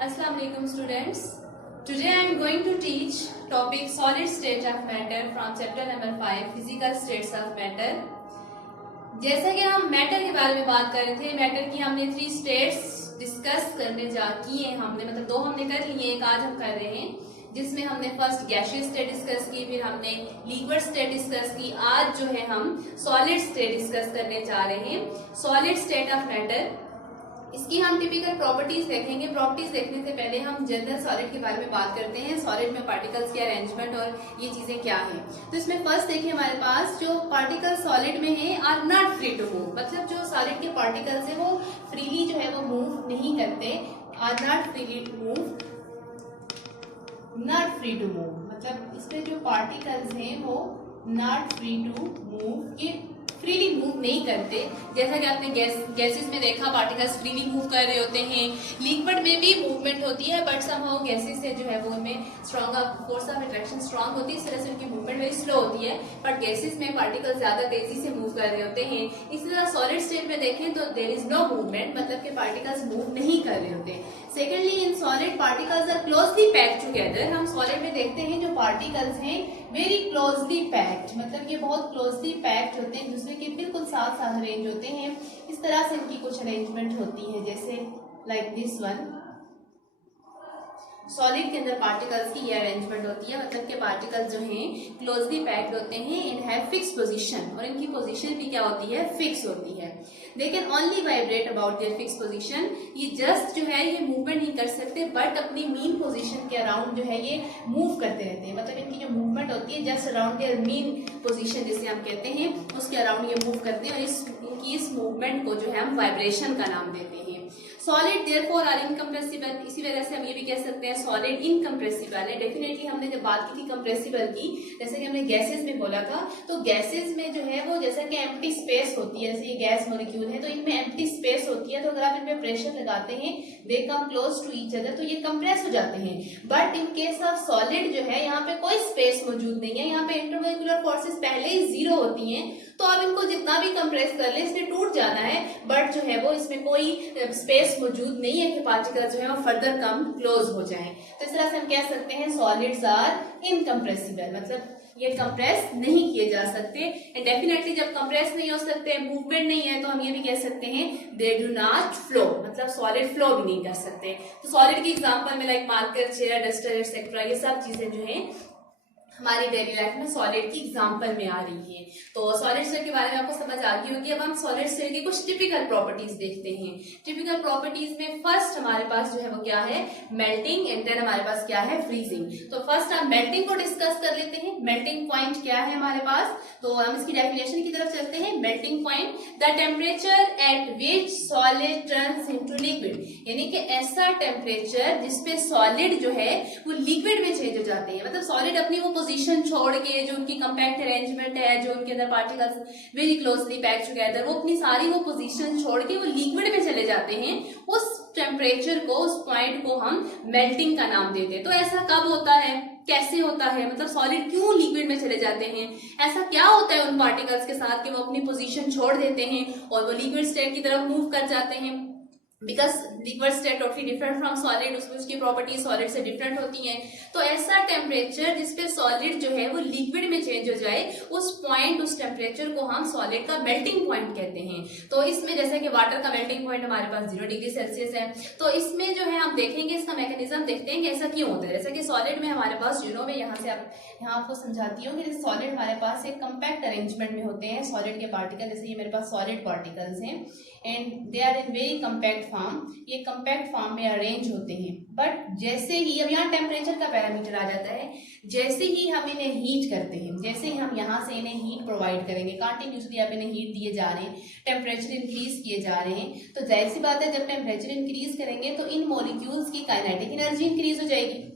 Assalamu alaikum students. Today I am going to teach topic solid state of matter from chapter number 5 physical states of matter. जैसा कि हम matter के बारे में बात कर रहे थे, मैटर की हमने 3 स्टेट्स डिस्कस करने किए हमने, मतलब 2 हमने कर लिए, एक आज हम कर रहे हैं, जिसमें हमने फर्स्ट गैसियस स्टेट डिस्कस की, फिर हमने लिक्विड स्टेट डिस्कस की। आज जो है हम सॉलिड स्टेट डिस्कस करने जा रहे हैं, सॉलिड स्टेट ऑफ मैटर। इसकी हम टिपिकल प्रॉपर्टीज देखेंगे। प्रॉपर्टीज देखने से पहले हम जनरल सॉलिड के बारे में बात करते हैं, सॉलिड में पार्टिकल्स की अरेंजमेंट और ये चीजें क्या हैं। तो इसमें फर्स्ट देखिए, हमारे पास जो पार्टिकल सॉलिड में है are not free to move, मतलब जो सॉलिड के पार्टिकल्स है वो फ्रीली जो है वो मूव नहीं करते, are not freely to move, not free to move, मतलब इसमें जो पार्टिकल्स हैं वो नॉट फ्री टू मूव, ये फ्रीली मूव नहीं करते। जैसा कि आपने गैसेस में देखा, पार्टिकल्स फ्रीली मूव कर रहे होते हैं। लिक्विड में भी मूवमेंट होती है, बट समहाउ गैसेस से जो है वो उनमें strong force of attraction strong होती है, इस तरह से उनकी मूवमेंट वेरी स्लो होती है। बट गैसेस में पार्टिकल्स ज्यादा तेजी से मूव कर रहे होते हैं। इसी तरह सॉलिड स्टेट में देखें तो देयर इज नो मूवमेंट, मतलब कि पार्टिकल्स मूव नहीं कर रहे होते। Secondly, in solid particles are closely packed together. हम सॉलिड में देखते हैं जो पार्टिकल्स हैं वेरी क्लोजली पैक्ड, मतलब ये बहुत क्लोजली पैक्ड होते हैं, दूसरे के बिल्कुल साथ साथ अरेंज होते हैं। इस तरह से इनकी कुछ अरेंजमेंट होती है, जैसे लाइक दिस वन। सॉलिड के अंदर पार्टिकल्स की ये अरेंजमेंट होती है, मतलब के पार्टिकल्स जो हैं क्लोजली पैक्ड होते हैं इन हैव फिक्स पोजीशन, और इनकी पोजीशन भी क्या होती है, फिक्स होती है। They can only vibrate about their fix position, ये जस्ट जो है ये मूवमेंट नहीं कर सकते, बट अपनी मीन पोजीशन के अराउंड जो है ये मूव करते रहते हैं, मतलब इनकी जो मूवमेंट होती है just around there mean position जिसे हम कहते हैं, उसके अराउंड ये मूव करते हैं, और इनकी इस मूवमेंट को जो है हम वाइब्रेशन का नाम देते हैं। सॉलिड देयरफॉर आर इनकम्प्रेसिबल, इसी वजह से हम ये भी कह सकते हैं सॉलिड इनकम्प्रेसिबल है। डेफिनेटली हमने जब बात की थी कंप्रेसिबल की, जैसे कि हमने गैसेस में बोला था, तो गैसेस में जो है वो जैसा कि एम्प्टी स्पेस होती है, जैसे ये गैस मॉलिक्यूल है तो इनमें एम्प्टी स्पेस होती है, तो अगर आप इनमें प्रेशर लगाते हैं they come close to each other, तो ये कंप्रेस हो जाते हैं। But in case of solid जो है यहाँ पे कोई स्पेस मौजूद नहीं है, यहाँ पे इंटरमोलिकुलर फोर्सेस पहले ही 0 होती हैं, तो अब इनको जितना भी कंप्रेस कर ले इसने टूट जाना है, बट जो है वो इसमें कोई स्पेस मौजूद नहीं है कि पार्टिकल जो है वो फर्दर कम क्लोज हो जाएं। तो इस तरह से हम कह सकते हैं सॉलिड्स आर इनकम्प्रेसिबल, मतलब ये कंप्रेस नहीं किए जा सकते। एंड डेफिनेटली जब कंप्रेस नहीं हो सकते, मूवमेंट नहीं है, तो हम ये भी कह सकते हैं दे डू नॉट फ्लो, मतलब सॉलिड फ्लो भी नहीं कर सकते। तो सॉलिड की एग्जांपल में like marker, chair, duster etcetera, ये सब चीजें जो है हमारी डेली लाइफ में सॉलिड की एग्जांपल में आ रही है। तो सॉलिड स्टेट के बारे में आपको समझ आ गई होगी। अब हम सॉलिड स्टेट की कुछ टिपिकल प्रॉपर्टीज देखते हैं। टिपिकल प्रॉपर्टीज में फर्स्ट हमारे पास जो है वो क्या है, मेल्टिंग, एंड देन हमारे पास क्या है, फ्रीजिंग। तो फर्स्ट हम मेल्टिंग को डिस्कस कर लेते हैं। मेल्टिंग पॉइंट क्या है हमारे पास, तो हम इसकी डेफिनेशन की तरफ चलते हैं। Melting point, the temperature at which solid turns into liquid, यानी कि ऐसा टेम्परेचर जिसपे सॉलिड जो है वो लिक्विड में चेंज हो जाते हैं, मतलब सॉलिड अपनी वो पोजीशन छोड़ के, जो उनकी कंपैक्ट अरेंजमेंट है, जो उनके अंदर particles very closely packed together, वो अपनी सारी वो पोजीशन छोड़ के वो लिक्विड में चले जाते हैं। उस टेम्परेचर को, उस पॉइंट को हम मेल्टिंग का नाम देते हैं। तो ऐसा कब होता है, कैसे होता है, मतलब सॉलिड क्यों लिक्विड में चले जाते हैं, ऐसा क्या होता है उन पार्टिकल्स के साथ कि वो अपनी पोजीशन छोड़ देते हैं और वो लिक्विड स्टेट की तरफ मूव कर जाते हैं। Because liquid state totally different from solid, उसकी प्रॉपर्टीज सॉलिड से डिफरेंट होती हैं। तो ऐसा टेम्परेचर जिसपे सॉलिड जो है वो लिक्विड में चेंज हो जाए, उस पॉइंट, उस टेम्परेचर को हम सॉलिड का मेल्टिंग पॉइंट कहते हैं। तो इसमें जैसे कि वाटर का मेल्टिंग पॉइंट हमारे पास 0 डिग्री सेल्सियस है, तो इसमें जो है हम देखेंगे इसका मैकेनिज्म देखते हैं कि ऐसा क्यों होता है। जैसे कि सॉलिड में हमारे पास में यहाँ से यहाँ आपको समझाती हूँ कि सॉलिड हमारे पास एक कंपैक्ट अरेंजमेंट में होते हैं सॉलिड के पार्टिकल, जैसे ये मेरे पास सॉलिड पार्टिकल्स हैं and they are in very compact form, ये कंपैक्ट फॉर्म में अरेंज होते हैं। बट जैसे ही, अब यहाँ टेम्परेचर का पैरामीटर आ जाता है, जैसे ही हम इन्हें हीट करते हैं, जैसे ही हम यहाँ से इन्हें हीट प्रोवाइड करेंगे, कंटिन्यूसली आप इन्हें हीट दिए जा रहे हैं, टेम्परेचर इंक्रीज किए जा रहे हैं, तो जाहिर सी बात है जब टेम्परेचर इंक्रीज करेंगे तो इन मॉलिक्यूल्स की काइनेटिक एनर्जी इंक्रीज हो जाएगी।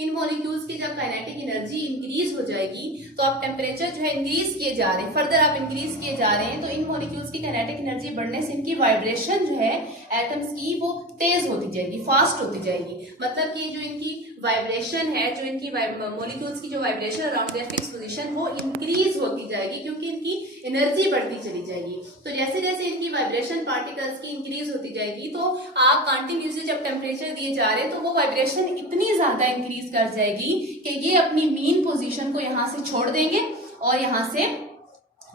इन मॉलिक्यूल्स की जब काइनेटिक एनर्जी इंक्रीज हो जाएगी तो आप टेम्परेचर जो है इंक्रीज किए जा रहे हैं, फर्दर आप इंक्रीज किए जा रहे हैं, तो इन मॉलिक्यूल्स की काइनेटिक एनर्जी बढ़ने से इनकी वाइब्रेशन जो है एटम्स की वो तेज होती जाएगी, फास्ट होती जाएगी। मतलब कि जो इनकी वाइब्रेशन है, जो इनकी मॉलिक्यूल्स की जो vibration around their fix position वो इंक्रीज होती जाएगी क्योंकि इनकी एनर्जी बढ़ती चली जाएगी। तो जैसे जैसे इनकी वाइब्रेशन पार्टिकल्स की इंक्रीज होती जाएगी तो आप कंटिन्यूसली जब टेम्परेचर दिए जा रहे हैं तो वो वाइब्रेशन इतनी ज्यादा इंक्रीज कर जाएगी कि ये अपनी मीन पोजीशन को यहाँ से छोड़ देंगे और यहाँ से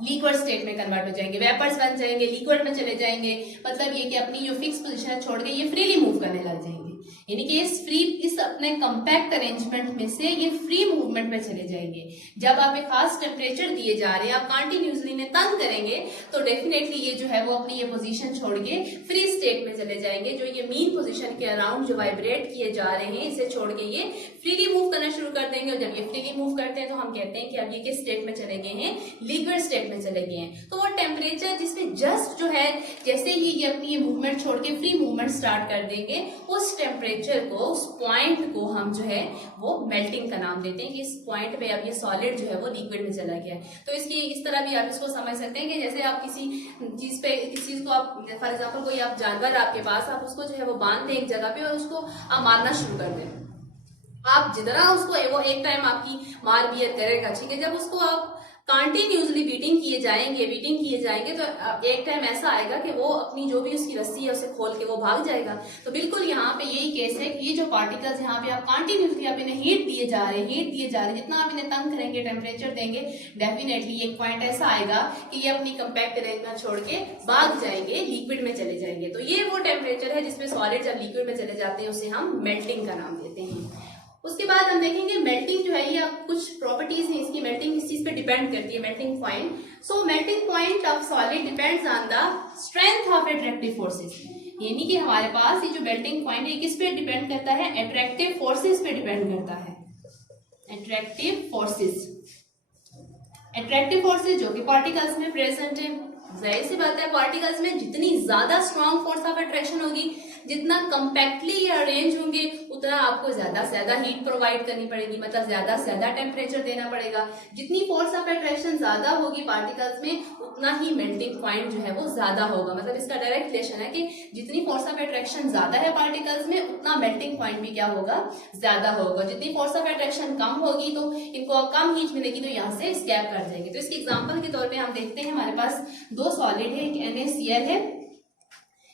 लिक्विड स्टेट में कन्वर्ट हो जाएंगे, वेपर्स बन जाएंगे, लिक्विड में चले जाएंगे। मतलब ये कि अपनी जो फिक्स पोजीशन है छोड़ के ये फ्रीली मूव करने लग जाएंगे, यानी कि इस अपने कंपैक्ट अरेंजमेंट में से ये फ्री मूवमेंट में चले जाएंगे। जब आप एक खास टेम्परेचर दिए जा रहे हैं, आप कंटिन्यूसली इन्हें तंग करेंगे तो डेफिनेटली ये जो है वो अपनी ये पोजीशन छोड़ के फ्री स्टेट में चले जाएंगे। जो ये मीन पोजीशन के अराउंड जो वाइब्रेट किए जा रहे हैं इसे छोड़ के ये फ्रीली मूव करना शुरू कर देंगे। और जब ये फ्रीली मूव करते हैं तो हम कहते हैं कि अब ये किस स्टेट में चले गए हैं, लिक्विड स्टेट में चले गए हैं। तो वो टेम्परेचर जिसमें जस्ट जो है जैसे ही ये अपनी ये मूवमेंट छोड़ के फ्री मूवमेंट स्टार्ट कर देंगे, उस टेम्परेचर को, उस पॉइंट को हम जो है वो मेल्टिंग का नाम देते हैं कि इस पॉइंट पे अब ये सॉलिड जो है वो लिक्विड में चला गया है। तो इसकी इस तरह भी आप इसको समझ सकते हैं कि जैसे आप किसी चीज पे, किसी चीज को आप फॉर एग्जांपल कोई आप जानवर आपके पास, आप उसको जो है वो बांध दें एक जगह पे और उसको आप मारना शुरू कर दें। आप जितना उसको वो एक टाइम आपकी मार बियर करेगा, ठीक है, जब उसको आप कंटिन्यूसली बीटिंग किए जाएंगे तो एक टाइम ऐसा आएगा कि वो अपनी जो भी उसकी रस्सी है उसे खोल के वो भाग जाएगा। तो बिल्कुल यहाँ पे यही केस है कि ये जो पार्टिकल्स यहाँ पे आप कंटिन्यूसली आप इन्हें हीट दिए जा रहे हैं, जितना आप इन्हें तंग करेंगे, टेम्परेचर देंगे, डेफिनेटली एक पॉइंट ऐसा आएगा कि ये अपनी कंपैक्ट अरेंजमेंट छोड़ के भाग जाएंगे, लिक्विड में चले जाएंगे। तो ये वो टेम्परेचर है जिसमें सॉलिड जब लिक्विड में चले जाते हैं उसे हम मेल्टिंग का नाम देते हैं। उसके बाद हम देखेंगे मेल्टिंग जो है ये कुछ प्रॉपर्टीज हैं इसकी, मेल्टिंग किस चीज पे डिपेंड करती है, melting point. So melting point of solid depends on the strength of attractive forces. यानी कि हमारे पास ये जो मेल्टिंग पॉइंट है किस पे डिपेंड करता है, अट्रैक्टिव फोर्सेस पे डिपेंड करता है। अट्रैक्टिव फोर्सेस, अट्रैक्टिव फोर्सेस जो कि पार्टिकल्स में प्रेजेंट है। जाहिर सी बात है पार्टिकल्स में जितनी ज्यादा स्ट्रॉन्ग फोर्स ऑफ अट्रैक्शन होगी, जितना कंपैक्टली अरेंज होंगे, उतना आपको ज्यादा से ज्यादा हीट प्रोवाइड करनी पड़ेगी, मतलब ज्यादा से ज्यादा टेम्परेचर देना पड़ेगा। जितनी फोर्स ऑफ अट्रैक्शन ज्यादा होगी पार्टिकल्स में, उतना ही मेल्टिंग पॉइंट जो है वो ज्यादा होगा। मतलब इसका डायरेक्ट रिलेशन है कि जितनी फोर्स ऑफ अट्रैक्शन ज्यादा है पार्टिकल्स में, उतना मेल्टिंग पॉइंट भी क्या होगा, ज्यादा होगा। जितनी फोर्स ऑफ अट्रैक्शन कम होगी तो इनको कम हीट मिलेगी, तो यहाँ से स्कैप कर जाएंगे। तो इसके एग्जाम्पल के तौर पर हम देखते हैं, हमारे पास दो सॉलिड है, एक NaCl है।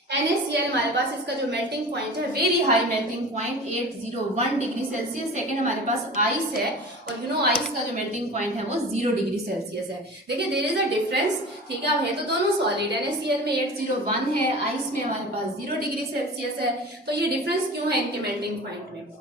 NaCl हमारे पास इसका जो मेल्टिंग पॉइंट है, very high melting point 801 degree Celsius. Second हमारे पास आइस है, और आइस का जो मेल्टिंग पॉइंट है वो 0 डिग्री सेल्सियस है। देखिए देयर इज अ डिफरेंस, ठीक है, है तो दोनों सॉलिड, NaCl में 801 है, आइस में हमारे पास 0 डिग्री सेल्सियस है। तो ये डिफरेंस क्यों है इनके मेल्टिंग पॉइंट में।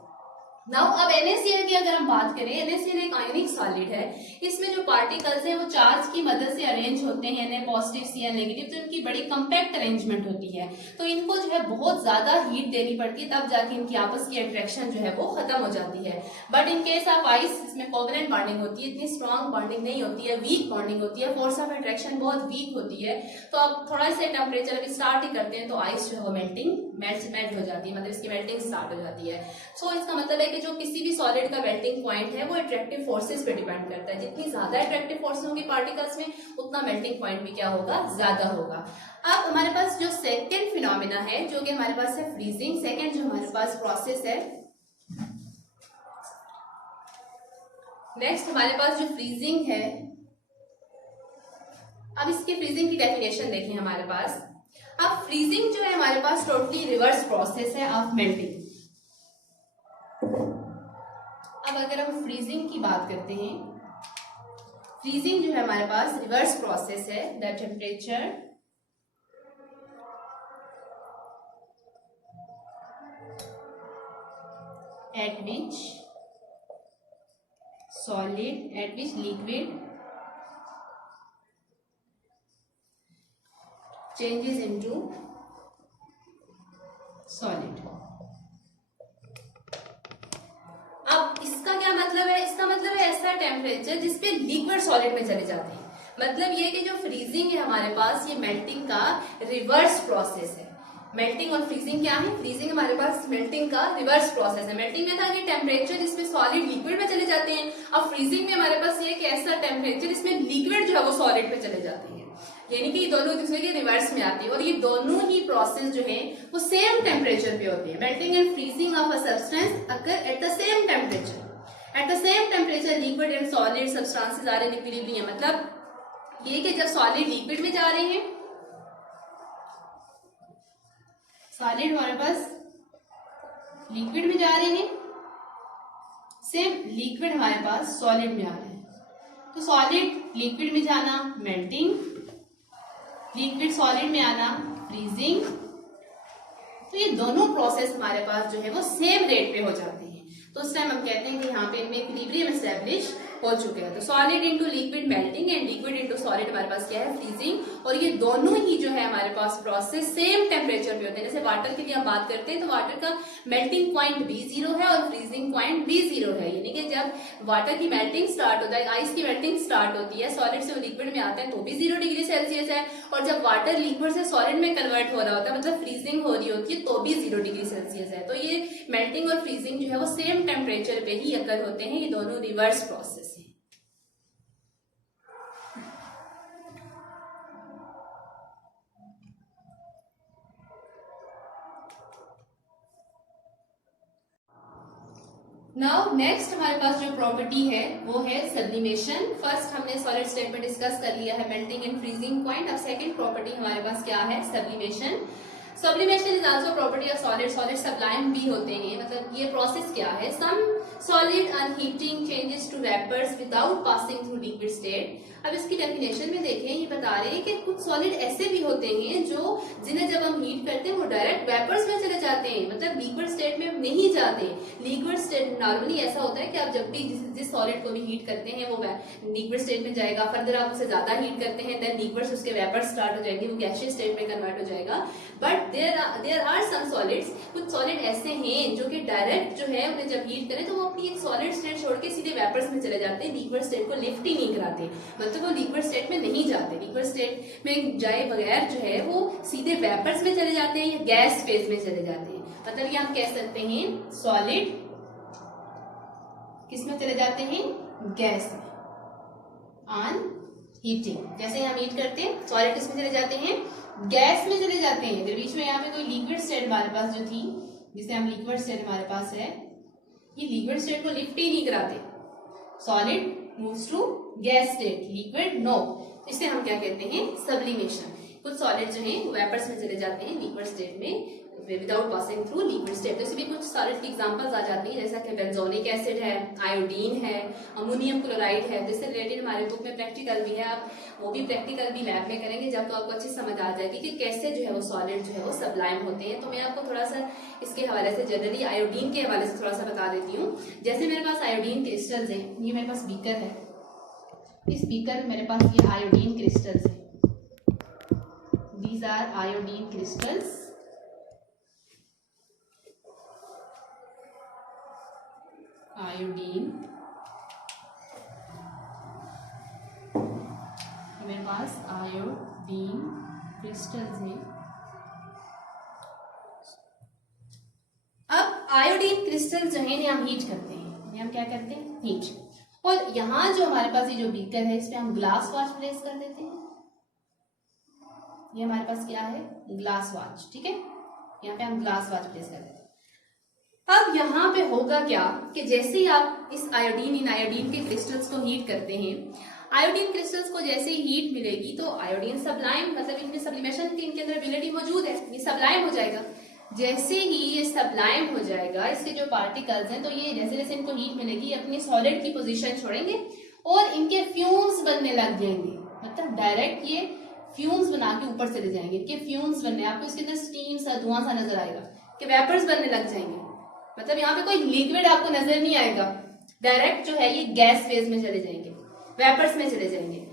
नाउ अब NaCl की अगर हम बात करें, NaCl एक आयनिक सॉलिड है। इसमें जो पार्टिकल्स हैं वो चार्ज की मदद से अरेंज होते हैं, Na पॉजिटिव Cl नेगेटिव, तो इनकी बड़ी कंपैक्ट अरेंजमेंट होती है। तो इनको जो है बहुत ज्यादा हीट देनी पड़ती है, तब जाके इनकी आपस की अट्रैक्शन जो है वो खत्म हो जाती है। But in case of ice, इसमें कोवेलेंट बॉन्डिंग होती है, इतनी स्ट्रॉन्ग बॉन्डिंग नहीं होती है, वीक बॉन्डिंग होती है, फोर्स ऑफ अट्रैक्शन बहुत वीक होती है। तो अब थोड़ा सा टेम्परेचर अभी स्टार्ट ही करते हैं तो आइस जो है वो मेल्ट हो जाती है, मतलब इसकी मेल्टिंग स्टार्ट हो जाती है। सो इसका मतलब है कि जो किसी भी सॉलिड का मेल्टिंग पॉइंट है वो अट्रैक्टिव फोर्सेस पे डिपेंड करता है। जितनी ज्यादा अट्रैक्टिव फोर्स होंगी पार्टिकल्स में, उतना मेल्टिंग पॉइंट भी क्या होगा, ज्यादा होगा। अब हमारे पास जो सेकंड फिनोमेना है जो कि हमारे पास है फ्रीजिंग। सेकंड जो हमारे पास प्रोसेस है, नेक्स्ट हमारे पास जो फ्रीजिंग है, अब इसकी फ्रीजिंग की डेफिनेशन देखें हमारे पास। अब फ्रीजिंग जो है हमारे पास टोटली रिवर्स प्रोसेस है ऑफ मेल्टिंग। अब अगर हम फ्रीजिंग की बात करते हैं, फ्रीजिंग जो है हमारे पास रिवर्स प्रोसेस है। The temperature at which solid, eight which liquid changes into solid। अब इसका क्या मतलब है, इसका मतलब है ऐसा टेम्परेचर जिसपे लिक्विड सॉलिड में चले जाते हैं। मतलब ये कि जो फ्रीजिंग है हमारे पास, ये मेल्टिंग का रिवर्स प्रोसेस है। मेल्टिंग और फ्रीजिंग क्या है? फ्रीजिंग हमारे पास मेल्टिंग का रिवर्स प्रोसेस है। मेल्टिंग में था कि टेम्परेचर जिसमें सॉलिड लिक्विड में चले जाते हैं, अब फ्रीजिंग में हमारे पास ये कि ऐसा टेम्परेचर जिसमें लिक्विड जो है वो सॉलिड में चले जाते हैं, यानी कि ये दोनों दूसरे के रिवर्स में आते हैं और ये दोनों ही प्रोसेस जो है वो सेम टेम्परेचर पे होते हैं। Melting and freezing of a substance occur at the same temperature. At the same temperature liquid and solid substances are in equilibrium, मतलब ये कि जब सॉलिड लिक्विड में जा रहे हैं, सॉलिड हमारे पास लिक्विड में जा रहे हैं, सेम लिक्विड हमारे पास सॉलिड में आ रहे हैं, तो सॉलिड लिक्विड में जाना मेल्टिंग, लिक्विड सॉलिड में आना फ्रीजिंग, तो ये दोनों प्रोसेस हमारे पास जो है वो सेम रेट पे हो जाते हैं। तो उस टाइम हम कहते हैं कि यहाँ पे इनमें इक्विलिब्रियम एस्टेब्लिश हो चुके हैं। तो solid into liquid melting and liquid into solid हमारे पास क्या है? फ्रीजिंग। और ये दोनों ही जो है हमारे पास प्रोसेस सेम टेम्परेचर पे होते हैं। जैसे वाटर के लिए हम बात करते हैं तो वाटर का मेल्टिंग पॉइंट भी 0 है और फ्रीजिंग पॉइंट भी 0 है, यानी कि जब वाटर की मेल्टिंग स्टार्ट होता है, आइस की मेल्टिंग स्टार्ट होती है, सॉलिड से वो लिक्विड में आता है तो भी 0 डिग्री सेल्सियस है, और जब वाटर लिक्विड से सॉलिड में कन्वर्ट हो रहा होता है, मतलब फ्रीजिंग हो रही होती है, तो भी 0 डिग्री सेल्सियस है। तो ये मेल्टिंग और फ्रीजिंग जो है वो सेम टेम्परेचर पे ही अकर होते हैं, ये दोनों रिवर्स प्रोसेस है। नाउ नेक्स्ट हमारे पास जो प्रॉपर्टी है वो है सब्लिमेशन। फर्स्ट हमने सॉलिड स्टेट में डिस्कस कर लिया है मेल्टिंग एंड फ्रीजिंग पॉइंट। अब सेकंड प्रॉपर्टी हमारे पास क्या है? Sublimation. Sublimation is also property of solid. Solid sublime भी होते हैं, मतलब ये प्रोसेस क्या है? Some solid on heating changes to vapours without passing through liquid state. अब इसकी डेफिनेशन में देखें, ये बता रहे हैं कि कुछ सॉलिड ऐसे भी होते हैं जो जिन्हें जब हम हीट करते हैं वो डायरेक्ट वेपर्स में चले जाते हैं, मतलब लिक्विड स्टेट में नहीं जाते। लिक्विड स्टेट नॉर्मली ऐसा होता है कि आप जब भी जिस सॉलिड को भी हीट करते हैं वो लिक्विड स्टेट में जाएगा, फर्दर आप उसे ज्यादा हीट करते हैं, देन लिक्विड्स उसके वेपर्स स्टार्ट हो जाएंगे, वो गैसियस स्टेट में कन्वर्ट हो जाएगा। But there are some solids, कुछ सॉलिड ऐसे हैं जो कि डायरेक्ट जो है उन्हें जब हीट करें तो वो अपनी एक सॉलिड स्टेट छोड़ के सीधे वेपर्स में चले जाते हैं, लिक्विड स्टेट को लिफ्ट ही नहीं कराते, मतलब वो लिक्विड स्टेट में नहीं जाते। लिक्विड स्टेट में जाए बगैर जो है वो सीधे वेपर्स में चले जाते हैं या गैस फेज में चले जाते हैं। मतलब ये हम कह सकते हैं सॉलिड किस में चले जाते हैं? गैस में, ऑन हीटिंग। जैसे हम हीट करते हैं सॉलिड किस में चले जाते हैं? गैस में चले जाते हैं। फिर बीच में यहाँ पे कोई लिक्विड स्टेट हमारे पास जो थी, जिसे हम लिक्विड स्टेट हमारे पास है, ये लिक्विड स्टेट को लिफ्ट ही नहीं कराते। Solid moves to gas state, liquid no. इसे हम क्या कहते हैं? सब्लिमेशन। कुछ सॉलिड जो है वेपर्स में चले जाते हैं लिक्विड स्टेट में without passing through liquid state. तो इसमें कुछ सॉलिड की एग्जांपल्स आ जाती हैं, जैसा कि बेंजोनिक एसिड है, आयोडीन है, अमोनियम क्लोराइड है। जिससे रिलेटेड हमारे बुक में प्रैक्टिकल भी है, आप वो भी प्रैक्टिकल भी लैब में करेंगे जब, तो आपको अच्छी समझ आ जाएगी कि कैसे जो है वो सॉलिड जो है वो सब्लाइम होते हैं। तो मैं आपको थोड़ा सा इसके हवाले से जनरली आयोडीन के हवाले से थोड़ा सा बता देती हूँ। जैसे मेरे पास आयोडीन क्रिस्टल्स हैं, ये मेरे पास बीकर है, इस बीकर में मेरे पास ये आयोडीन क्रिस्टल्स है, these are iodine crystals. Iodine मेरे पास आयोडीन क्रिस्टल्स हैं। अब आयोडीन क्रिस्टल जो है हम हीट करते हैं, हम क्या करते हैं? हीट। और यहाँ जो हमारे पास ये जो बीकर है, इस पे हम ग्लास वॉच प्लेस कर देते हैं। ये हमारे पास क्या है? ग्लास वॉच, ठीक है। यहाँ पे हम ग्लास वॉच प्लेस कर देते हैं। अब यहाँ पे होगा क्या कि जैसे ही आप इस इन आयोडीन के क्रिस्टल्स को हीट करते हैं, आयोडीन क्रिस्टल्स को जैसे ही हीट मिलेगी तो आयोडीन सब्लाइम, मतलब इनमें सब्लिमेशन की इनके अंदर एबिलिटी मौजूद है, ये सब्लाइम हो जाएगा। जैसे ही ये सब्लाइम हो जाएगा, इसके जो पार्टिकल्स हैं, तो ये जैसे जैसे इनको हीट मिलेगी अपनी सॉलिड की पोजीशन छोड़ेंगे और इनके फ्यूम्स बनने लग जाएंगे, मतलब डायरेक्ट ये फ्यूम्स बना के ऊपर चले जाएंगे। इनके फ्यूम्स बनने, आपको इसके अंदर स्टीम सा धुआं सा नजर आएगा कि वेपर्स बनने लग जाएंगे, मतलब यहाँ पे कोई लिक्विड आपको नजर नहीं आएगा, डायरेक्ट जो है ये गैस फेज में चले जाएंगे, वेपर्स में चले जाएंगे।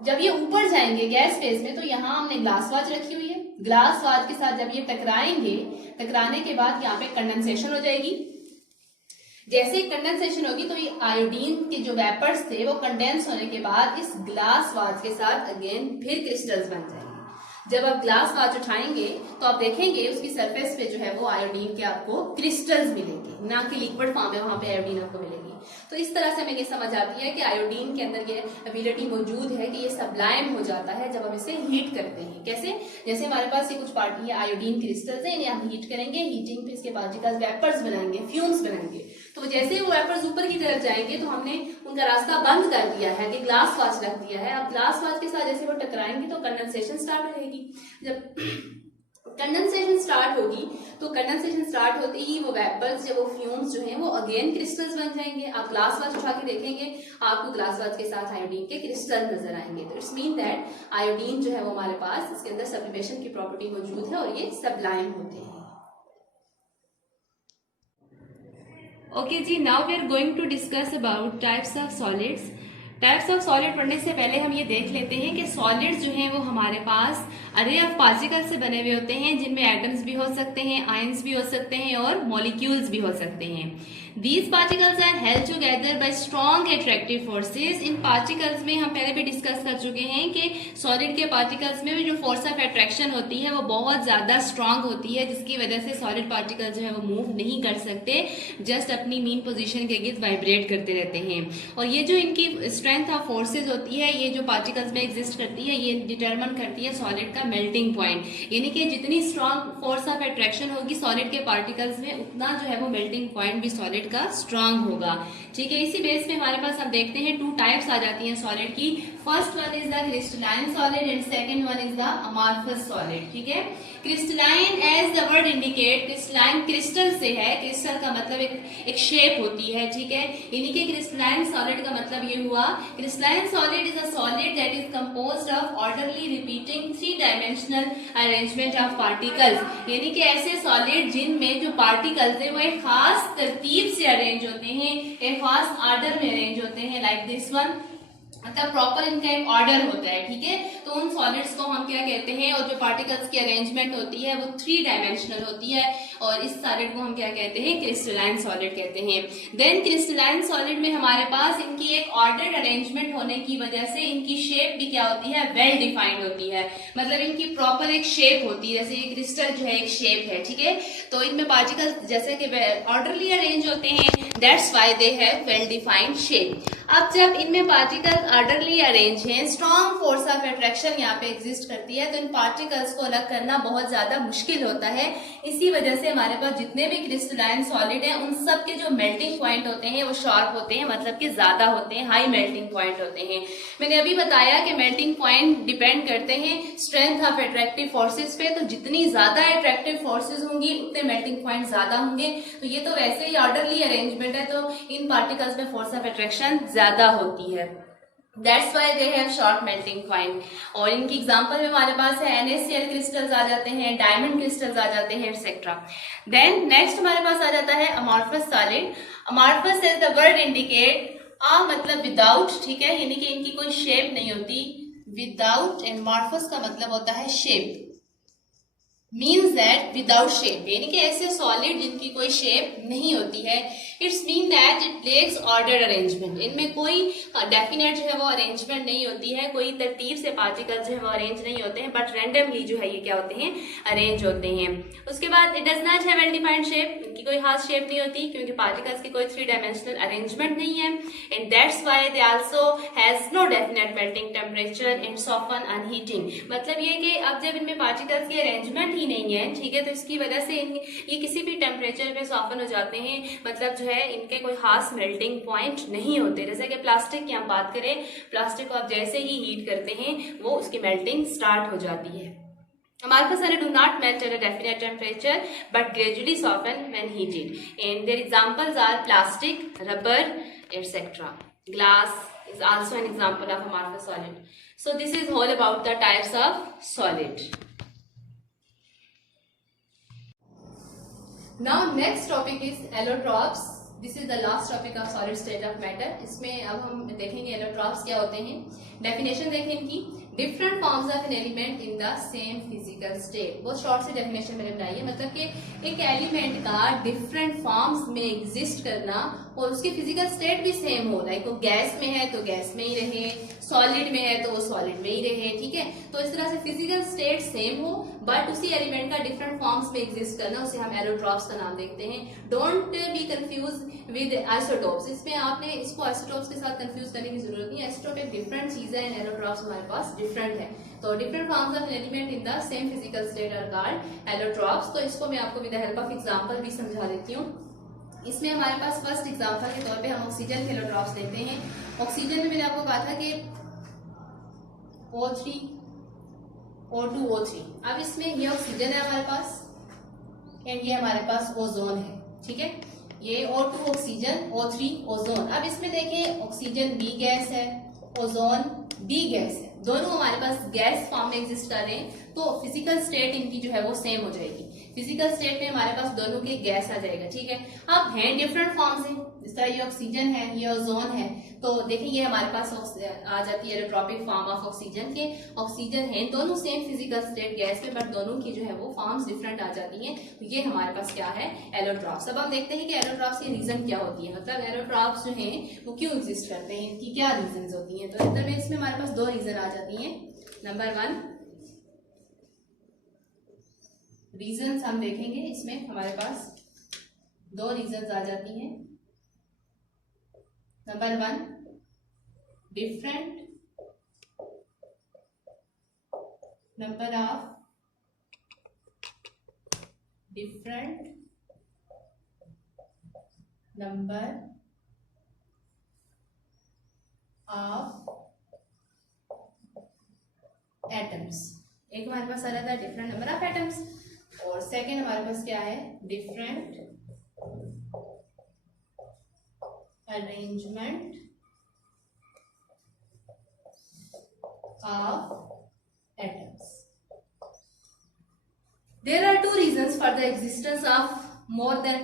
जब ये ऊपर जाएंगे गैस फेज में, तो यहाँ हमने ग्लास वॉच रखी हुई है, ग्लास वॉच के साथ जब ये टकराएंगे, टकराने के बाद यहाँ पे कंडेंसेशन हो जाएगी। जैसे ही कंडेंसेशन होगी तो ये आयोडीन के जो वेपर्स थे वो कंडेंस होने के बाद इस ग्लास वॉच के साथ अगेन फिर क्रिस्टल्स बन जाएंगे। जब आप ग्लास कांच उठाएंगे तो आप देखेंगे उसकी सरफेस पे जो है वो आयोडीन के आपको क्रिस्टल्स मिलेंगे, ना कि लिक्विड फॉर्म में वहां पे आयोडीन आपको मिलेगी। तो इस तरह से हमें ये समझ आती है कि आयोडीन के अंदर ये एबिलिटी मौजूद है कि ये सबलाइम हो जाता है जब हम इसे हीट करते हैं। कैसे? जैसे हमारे पास ये कुछ पार्टी है आयोडीन क्रिस्टल्स है, इन्हें हम हीट करेंगे, हीटिंग पे इसके पार्टिकल्स वेपर्स बनाएंगे, फ्यूम्स बनाएंगे। तो जैसे वो वेपर्स ऊपर की तरफ जाएंगे तो हमने उनका रास्ता बंद कर दिया है कि ग्लास कांच रख दिया है। अब ग्लास कांच के साथ जैसे वो टकराएंगे तो कंडेंसेशन स्टार्ट हो जाएगी। जब कंडेंसेशन स्टार्ट होगी तो कंडेंसेशन स्टार्ट होते ही वो वेपर्स या वो फ्यूम्स जो हैं वो अगेन क्रिस्टल्स बन जाएंगे। आप ग्लास वाच उठा के देखेंगे, आपको ग्लास वाच के साथ आयोडीन के क्रिस्टल नजर आएंगे। तो इट्स मीन दैट आयोडीन जो है वो हमारे पास इसके अंदर सब्लिमेशन की प्रॉपर्टी मौजूद है और ये सबलाइम होते हैं। ओके जी, now we are going to discuss about types of solids. Types of solid पढ़ने से पहले हम ये देख लेते हैं कि सॉलिड्स जो हैं वो हमारे पास अरे ऑफ पार्टिकल्स से बने हुए होते हैं, जिनमें एटम्स भी हो सकते हैं, आयंस भी हो सकते हैं और मॉलिक्यूल्स भी हो सकते हैं। These particles are held together by strong attractive forces. In particles में हम पहले भी डिस्कस कर चुके हैं कि सॉलिड के पार्टिकल्स में जो फोर्स ऑफ अट्रैक्शन होती है वो बहुत ज्यादा स्ट्रांग होती है, जिसकी वजह से सॉलिड पार्टिकल जो है वो मूव नहीं कर सकते, जस्ट अपनी मीन पोजीशन के गिर्द वाइब्रेट करते रहते हैं। और ये जो इनकी स्ट्रेंथ ऑफ फोर्सेज होती है, ये जो पार्टिकल्स में एग्जिस्ट करती है, ये डिटरमिन करती है सॉलिड का मेल्टिंग पॉइंट। यानी कि जितनी स्ट्रांग फोर्स ऑफ अट्रैक्शन होगी सॉलिड के पार्टिकल्स में, उतना जो है वो मेल्टिंग पॉइंट भी सॉलिड का स्ट्रांग होगा। ठीक है, इसी बेस पे हमारे पास हम देखते हैं टू टाइप्स आ जाती हैं सॉलिड की। First one is the crystalline solid and second one is the amorphous solid. ठीक है, crystalline as the word indicate, crystalline crystal से है, क्रिस्टल का मतलब एक शेप होती है। ठीक है, यानी कि क्रिस्टलाइन सॉलिड का मतलब ये हुआ, crystalline solid is a solid that is composed of orderly repeating three dimensional arrangement of particles. यानी कि ऐसे सॉलिड जिनमें जो पार्टिकल्स है वो एक खास तरतीब से अरेंज होते हैं, एक खास ऑर्डर में अरेंज होते हैं, लाइक दिस वन, मतलब प्रॉपर इनका एक ऑर्डर होता है। ठीक है, तो उन सॉलिड्स को हम क्या कहते हैं, और जो पार्टिकल्स की अरेंजमेंट होती है वो थ्री डायमेंशनल होती है, और इस सॉलिड को हम क्या कहते हैं, क्रिस्टलाइन सॉलिड कहते हैं। देन क्रिस्टलाइन सॉलिड में हमारे पास इनकी एक ऑर्डर्ड अरेंजमेंट होने की वजह से इनकी शेप भी क्या होती है, वेल डिफाइंड होती है, मतलब इनकी प्रॉपर एक शेप होती है, जैसे ये क्रिस्टल जो है एक शेप है। ठीक है, तो इनमें पार्टिकल्स जैसे कि ऑर्डरली अरेंज होते हैं, that's why they have well defined shape. अब जब इनमें पार्टिकल ऑर्डरली अरेंज हैं, स्ट्रॉन्ग फोर्स ऑफ अट्रैक्शन यहाँ पे एग्जिस्ट करती है, तो इन पार्टिकल्स को अलग करना बहुत ज्यादा मुश्किल होता है। इसी वजह से हमारे पास जितने भी क्रिस्टलाइन सॉलिड हैं उन सब के जो मेल्टिंग पॉइंट होते हैं वो शार्प होते हैं, मतलब कि ज्यादा होते हैं, हाई मेल्टिंग पॉइंट होते हैं। मैंने अभी बताया कि मेल्टिंग पॉइंट डिपेंड करते हैं स्ट्रेंथ ऑफ अट्रैक्टिव फोर्सेज पे, तो जितनी ज्यादा अट्रैक्टिव फोर्सेज होंगी उतने मेल्टिंग पॉइंट ज्यादा होंगे। तो ये तो वैसे ही ऑर्डरली अरेंजमेंट है, तो इन पार्टिकल्स में फोर्स ऑफ अट्रैक्शन ज्यादा होती है, that's why they have short melting point. और इनकी एग्जांपल में हमारे पास है NaCl क्रिस्टल्स आ जाते हैं, डायमंड क्रिस्टल्स आ जाते हैं, एक्सेट्रा। देन नेक्स्ट हमारे पास आ जाता है amorphous solid. Amorphous is the word indicate, मतलब विदाउट, ठीक है, यानी कि इनकी कोई शेप नहीं होती, विदाउट, एंड मॉर्फस का मतलब होता है shape, means that without shape, यानी कि ऐसे सॉलिड जिनकी कोई शेप नहीं होती है। It's mean that it lacks order arrangement, इनमें कोई डेफिनेट जो है वो अरेंजमेंट नहीं होती है, कोई तरतीब से पार्टिकल जो है वो अरेंज नहीं होते हैं, बट रैंडमली जो है ये क्या होते हैं, अरेंज होते हैं। उसके बाद it does not have well defined shape, इनकी कोई खास शेप नहीं होती क्योंकि पार्टिकल्स की कोई थ्री डायमेंशनल अरेंजमेंट नहीं है, and that's why they also has no definite melting temperature and soften on heating. मतलब ये कि अब जब इनमें पार्टिकल्स की अरेंजमेंट ही नहीं है, ठीक है, तो इसकी वजह से ये किसी भी टेम्परेचर पे सॉफ्टन हो जाते हैं, मतलब जो है इनके कोई खास मेल्टिंग पॉइंट नहीं होते। जैसे कि प्लास्टिक की हम बात करें, प्लास्टिक को आप जैसे ही हीट करते हैं वो उसकी मेल्टिंग स्टार्ट हो जाती है। Amorphous solid do not melt at a definite temperature but gradually soften when heated. And their examples are plastic, rubber, etc. Glass is also an example of amorphous solid. So this is all about the types of solid. Now next topic is allotropes. This is the last topic of solid state of matter. इसमें अब हम देखेंगे allotropes क्या होते हैं, definition देखें इनकी। Different forms of an element in the same physical state. बहुत शॉर्ट सी डेफिनेशन मैंने बनाई है, मतलब कि एक एलिमेंट का डिफरेंट फॉर्म्स में एग्जिस्ट करना और उसकी फिजिकल स्टेट भी सेम हो, लाइक वो गैस में है तो गैस में ही रहे, सॉलिड में है तो वो सॉलिड में ही रहे, ठीक है। तो इस तरह से फिजिकल स्टेट सेम हो बट उसी एलिमेंट का डिफरेंट फॉर्म्स में एग्जिस्ट करना, उसे हम एलोट्रॉप्स का नाम देखते हैं। Don't be confuse with isotopes. इसमें आपने इसको आइसोटोप्स के साथ कंफ्यूज करने की जरूरत नहीं है। आइसोटोप एक डिफरेंट चीज है एंड एलोट्रॉप्स हमारे पास डिफरेंट है। तो different forms of an element in the same physical state are called allotropes. तो इसको मैं आपको with the help of example भी समझा देती हूँ। इसमें हमारे पास फर्स्ट एग्जांपल के तौर पे हम ऑक्सीजन के एलोट्रॉप्स लेते हैं। ऑक्सीजन में मैंने आपको कहा था कि O3 O2 O3। अब इसमें ये ऑक्सीजन है हमारे पास एंड ये हमारे पास ओजोन है, ठीक है। ये O2 ऑक्सीजन, O3 ओजोन। अब इसमें देखें ऑक्सीजन B गैस है, ओजोन B गैस है, दोनों हमारे पास गैस फॉर्म में एग्जिस्ट कर रहे हैं, तो फिजिकल स्टेट इनकी जो है वो सेम हो जाएगी। फिजिकल स्टेट में हमारे पास दोनों के गैस आ जाएगा, ठीक है। अब हैं डिफरेंट फॉर्म्स हैं, जिस तरह ये ऑक्सीजन है, ये ओजोन है, तो देखिए ये हमारे पास आ जाती है एलोट्रॉपिक फॉर्म ऑफ ऑक्सीजन के। ऑक्सीजन है, दोनों सेम फिजिकल स्टेट गैस में, बट दोनों की जो है वो फॉर्म्स डिफरेंट आ जाती हैं, तो ये हमारे पास क्या है, एलोट्रॉप्स। अब हम देखते हैं कि एलोट्रॉप्स की रीजन क्या होती है, मतलब एलोट्रॉप्स जो है वो क्यों एग्जिस्ट करते हैं, इनकी क्या रीजन होती है। तो इसमें हमारे पास दो रीजन आ जाती है। नंबर 1 रीजंस हम देखेंगे, इसमें हमारे पास दो रीजंस आ जाती हैं। Number 1 different number of atoms. एक हमारे पास आ जाता है डिफरेंट नंबर ऑफ एटम्स और सेकेंड हमारे पास क्या है, different arrangement of atoms. There are two reasons for the existence of more than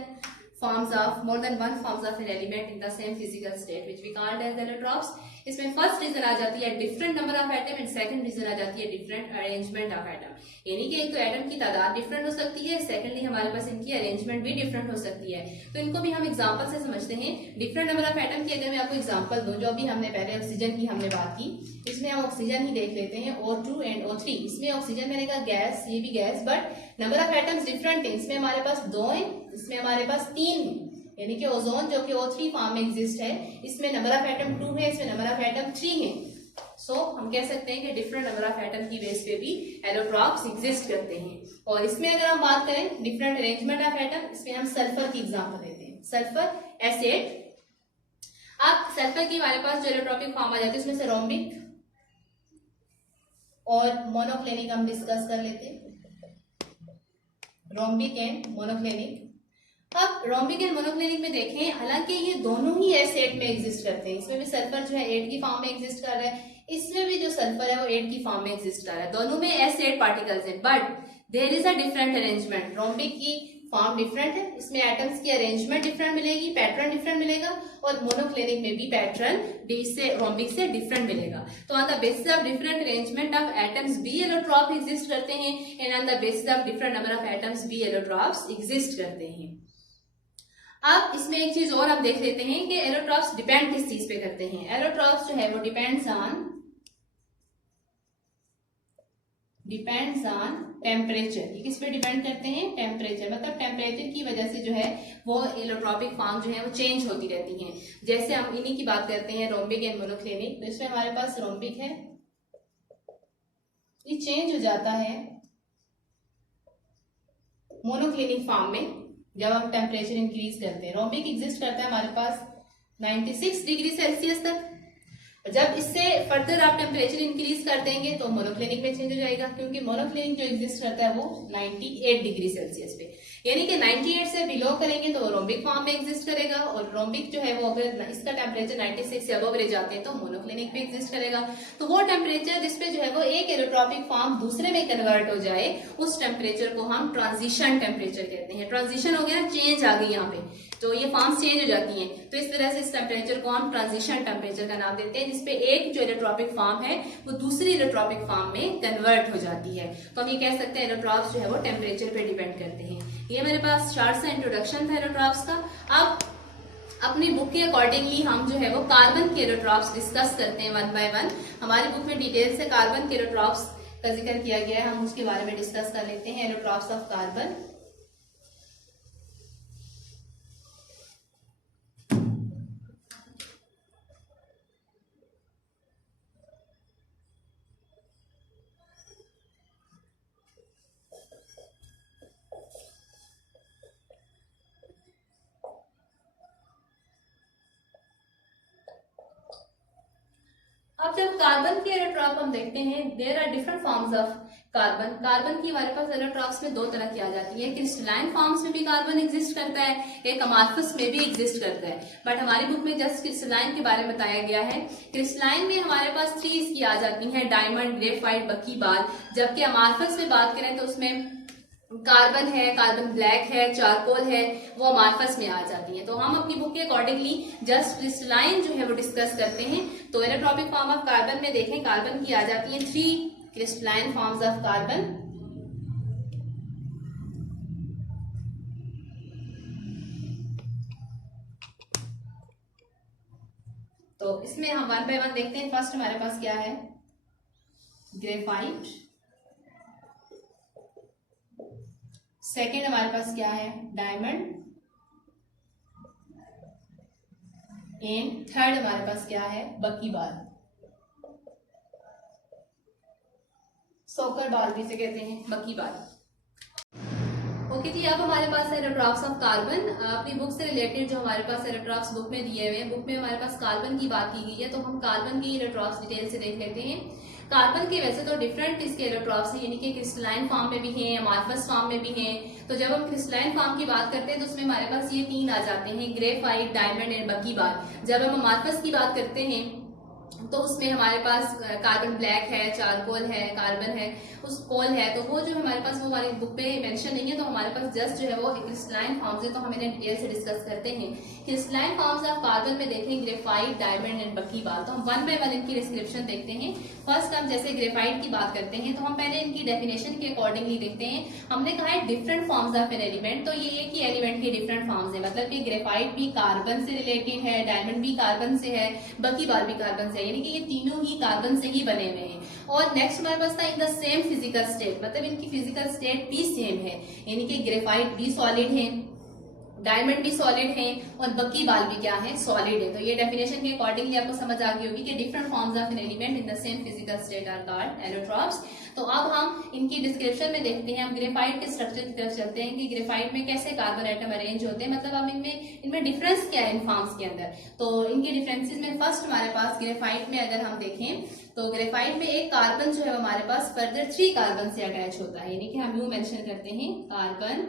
one forms of an element in the same physical state, which we called as allotropes. इसमें first reason आ जाती है different number of atom and second reason आ जाती है different arrangement of atom. यानी कि एक तो एटम की तादाद डिफरेंट हो सकती है, सेकंडली हमारे पास इनकी अरेंजमेंट भी डिफरेंट हो सकती है। तो इनको भी हम एग्जांपल से समझते हैं। डिफरेंट नंबर ऑफ एटम की अगर मैं आपको एग्जांपल दूं, जो अभी हमने पहले ऑक्सीजन की हमने बात की, इसमें हम ऑक्सीजन ही देख लेते हैं, O2 एंड O3। इसमें ऑक्सीजन मैंने कहा गैस, ये भी gas, but number of atoms different है। इसमें हमारे पास 2 है, इसमें हमारे पास 3 है। यानी कि ओजोन जो कि O3 फॉर्म में एग्जिस्ट है, इसमें नंबर ऑफ एटम 2 है, इसमें नंबर ऑफ एटम 3 है। सो हम कह सकते हैं कि डिफरेंट नंबर ऑफ एटम की बेस पे भी एलोट्रॉप्स एग्जिस्ट करते हैं। और इसमें अगर हम बात करें डिफरेंट अरेंजमेंट ऑफ एटम, इसमें हम सल्फर की एग्जांपल लेते हैं, सल्फर एसिड। अब सल्फर की हमारे पास जो एलोट्रॉपिक फॉर्म आ जाती है, उसमें से रोम्बिक और मोनोक्लिनिक हम डिस्कस कर लेते हैं, रोम्बिक एंड मोनोक्लिनिक। अब रोम्बिक एंड मोनोक्लिनिक में देखें, हालांकि ये दोनों ही एसिड में एग्जिस्ट करते हैं। इसमें भी सल्फर जो है एड की फॉर्म में एग्जिस्ट कर रहा है, इसमें भी जो सल्फर है वो एड की फॉर्म में एग्जिस्ट कर रहा है। दोनों में एसिड पार्टिकल्स हैं, but there is a different arrangement. Rhombic की फॉर्म डिफरेंट है, इसमें एटम्स की अरेंजमेंट डिफरेंट मिलेगी, पैटर्न डिफरेंट मिलेगा, और मोनोक्लिनिक में भी पैटर्न रोम्बिक से डिफरेंट मिलेगा। तो on the basis of different arrangement of atoms भी एलोट्रॉप एग्जिस्ट करते हैं, and on the basis of different number of atoms भी एलोट्रॉप्स एग्जिस्ट करते हैं। अब इसमें एक चीज और हम देख लेते हैं कि एलोट्रॉप्स डिपेंड किस चीज पे करते हैं। एलोट्रॉप्स जो है वो डिपेंड्स ऑन टेम्परेचर। ये किस पे डिपेंड करते हैं, टेम्परेचर। मतलब टेम्परेचर की वजह से जो है वो एलोट्रॉपिक फॉर्म जो है वो चेंज होती रहती हैं। जैसे हम इन्हीं की बात करते हैं, रोम्बिक एंड मोनोक्लिनिक। तो इसमें हमारे पास रोम्बिक है, ये चेंज हो जाता है मोनोक्लिनिक फॉर्म में जब हम टेम्परेचर इंक्रीज करते हैं। रोम्बिक एग्जिस्ट करता है हमारे पास 96 डिग्री सेल्सियस तक, और जब इससे फर्दर आप टेम्परेचर इंक्रीज कर देंगे तो मोनोक्लिनिक में चेंज हो जाएगा, क्योंकि मोनोक्लिनिक जो एग्जिस्ट करता है वो 98 डिग्री सेल्सियस पे। यानी कि 98 से बिलो करेंगे तो रोम्बिक फॉर्म में एग्जिस्ट करेगा, और रोम्बिक जो है वो अगर इसका टेम्परेचर 96 से अबव रह जाते हैं तो मोनोक्लिनिक पे एग्जिस्ट करेगा। तो वो टेम्परेचर जिसपे जो है वो एक एरोट्रॉपिक फॉर्म दूसरे में कन्वर्ट हो जाए, उस टेम्परेचर को हम ट्रांजिशन टेम्परेचर कहते हैं। ट्रांजिशन हो गया, चेंज आ गई यहाँ पे, तो ये फॉर्म्स चेंज हो जाती हैं, तो इस तरह से इस टेम्परेचर को हम ट्रांजिशन टेम्परेचर का नाम देते हैं, जिसपे एक जो एलोट्रॉपिक फॉर्म है वो दूसरी एलोट्रॉपिक फॉर्म में कन्वर्ट हो जाती है। तो हम ये कह सकते हैं एलोट्रॉप्स जो है वो टेम्परेचर पे डिपेंड करते हैं। ये मेरे पास शॉर्ट सा इंट्रोडक्शन था एलोट्रॉप्स का। अब अपनी बुक के अकॉर्डिंगली हम जो है वो कार्बन के एलोट्रॉप्स डिस्कस करते हैं वन बाय वन। हमारी बुक में डिटेल से कार्बन के एलोट्रॉप्स का जिक्र किया गया है, हम उसके बारे में डिस्कस कर लेते हैं। Allotropes of carbon. अब जब कार्बन की एलोट्रॉप हम देखते हैं, there are different forms of carbon. Carbon की हमारे पास एलोट्रॉप्स में दो तरह की आ जाती है। क्रिस्टलाइन फॉर्म्स में भी कार्बन एग्जिस्ट करता है, एक अमार्फस में भी एग्जिस्ट करता है, बट हमारी बुक में जस्ट क्रिस्टलाइन के बारे में बताया गया है। क्रिस्टलाइन में हमारे पास 3 इसकी आ जाती है, डायमंड, ग्रेफाइट, बकीबाल। जबकि अमार्फस में बात करें तो उसमें कार्बन है, कार्बन ब्लैक है, चारकोल है, वो अमार्फस में आ जाती है। तो हम अपनी बुक के अकॉर्डिंगली जस्ट क्रिस्टलाइन जो है वो डिस्कस करते हैं। तो एलोट्रॉपिक फॉर्म ऑफ कार्बन में देखें, कार्बन की आ जाती है 3 क्रिस्टलाइन फॉर्म्स ऑफ कार्बन। तो इसमें हम वन बाय वन देखते हैं। फर्स्ट हमारे पास क्या है, ग्रेफाइट। सेकेंड हमारे पास क्या है, डायमंड। एंड थर्ड हमारे पास क्या है, बकीबाल। सोकर बाल भी से कहते हैं, बकीबाल। ओके जी, अब हमारे पास है एलोट्रॉप्स ऑफ कार्बन। अपनी बुक से रिलेटेड जो हमारे पास एलोट्रॉप्स बुक में दिए हुए हैं, बुक में हमारे पास कार्बन की बात की गई है, तो हम कार्बन की एलोट्रॉप्स डिटेल से देख लेते हैं। कार्बन के वैसे तो डिफरेंट इसके एलोट्रॉप्स हैं, यानी कि क्रिस्टलाइन फॉर्म में भी हैं, अमार्फस फॉर्म में भी हैं। तो जब हम क्रिस्टलाइन फॉर्म की बात करते हैं तो उसमें हमारे पास ये 3 आ जाते हैं, ग्रेफाइट, डायमंड एंड बकीबाल। जब हम अमार्फस की बात करते हैं तो उसमें हमारे पास कार्बन ब्लैक है, चारकोल है, कार्बन है, उस कोल है। तो वो जो हमारे पास वो हमारी बुक पे मेंशन नहीं है, तो हमारे पास जस्ट जो है वो क्रिस्टलाइन फॉर्म्स है, तो हम इन्हें डिटेल से डिस्कस करते हैं। क्रिस्टलाइन फॉर्म्स ऑफ कार्बन में देखें ग्रेफाइट, डायमंड एंड बकीबाल। तो हम वन बाय वन इनकी डिस्क्रिप्शन देखते हैं। फर्स्ट हम जैसे ग्रेफाइट की बात करते हैं, तो हम पहले इनकी डेफिनेशन के अकॉर्डिंगली देखते हैं। हमने कहा है different forms of an element, तो ये एक ही एलिमेंट के डिफरेंट फॉर्म्स है, मतलब कि ग्रेफाइट भी कार्बन से रिलेटेड है, डायमंड भी कार्बन से है, बकीबाल भी कार्बन से है, यानी कि ये तीनों ही कार्बन से ही बने हुए हैं। और नेक्स्ट हमारे पास था इन द सेम फिजिकल स्टेट, मतलब इनकी फिजिकल स्टेट भी सेम है, यानी कि ग्रेफाइट भी सॉलिड है, डायमंड भी सॉलिड है, और बकीबाल भी क्या है, सॉलिड है। तो ये डेफिनेशन के अकॉर्डिंगली आपको समझ आ गई होगी कि different forms of an element in the same physical state are called allotropes. तो अब हम इनकी डिस्क्रिप्शन में देखते हैं। हम ग्रेफाइट के स्ट्रक्चर की तरफ चलते हैं कि ग्रेफाइट में कैसे कार्बन एटम अरेंज होते हैं, मतलब अब इनमें डिफरेंस क्या है इन फॉर्म्स के अंदर। तो इनके डिफरेंसेस में फर्स्ट हमारे पास ग्रेफाइट में अगर हम देखें तो ग्रेफाइट में एक कार्बन जो है हमारे पास फर्दर 3 कार्बन से अटैच होता है, यानी कि हम यूं मेंशन करते हैं, carbon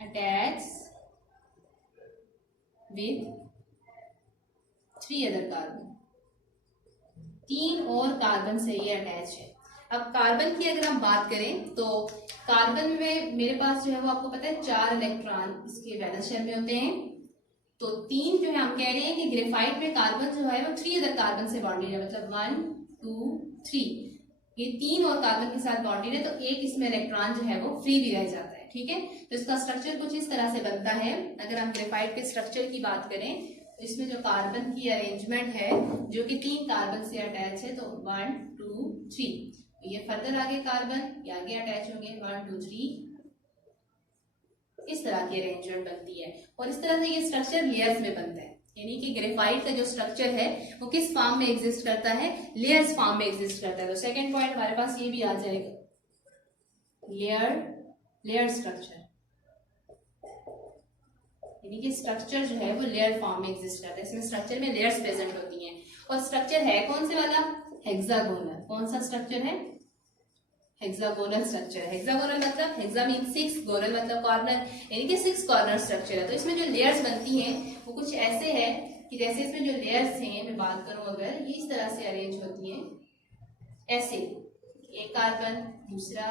attach with 3 other carbon, 3 और कार्बन से ये अटैच है। अब कार्बन की अगर हम बात करें तो कार्बन में मेरे पास जो है वो आपको पता है 4 इलेक्ट्रॉन इसके वैलेंस शेल में होते हैं। तो 3 जो है हम कह रहे हैं कि ग्रेफाइट में कार्बन जो है वो 3 अदर कार्बन से बॉन्डेड है, मतलब 1 2 3, ये 3 और कार्बन के साथ बॉन्डेड है, तो एक इसमें इलेक्ट्रॉन जो है वो फ्री भी रह जाता है। ठीक है, तो इसका स्ट्रक्चर कुछ इस तरह से बनता है। अगर हम ग्रेफाइट के स्ट्रक्चर की बात करें तो इसमें जो कार्बन की अरेंजमेंट है जो कि 3 कार्बन से अटैच है, तो 1 2 3, ये फर्दर आगे कार्बन ये आगे अटैच होंगे, 1 2 3, इस तरह की अरेंजमेंट बनती है। और इस तरह से ये स्ट्रक्चर लेयर्स में बनता है, यानी कि ग्रेफाइट का जो स्ट्रक्चर है वो किस फॉर्म में एग्जिस्ट करता है, लेयर्स फॉर्म में एग्जिस्ट करता है। तो सेकेंड पॉइंट हमारे पास ये भी आ जाएगा, लेयर स्ट्रक्चर, यानी कि स्ट्रक्चर जो है वो लेयर फॉर्म में एग्जिस्ट करता है। इसमें स्ट्रक्चर में लेयर्स प्रेजेंट होती हैं, और स्ट्रक्चर है कौन से वाला, हेक्सागोनल। कौन सा स्ट्रक्चर है, हेक्सागोनल स्ट्रक्चर है। हेक्सागोनल मतलब हेक्सा मीन 6, गोनल मतलब कॉर्नर, यानी कि 6 कॉर्नर स्ट्रक्चर है। तो इसमें जो लेयर्स बनती हैं वो कुछ ऐसे है कि जैसे इसमें जो लेयर्स हैं, मैं बात करूं अगर, ये इस तरह से अरेंज होती हैं, ऐसे एक कार्बन, दूसरा,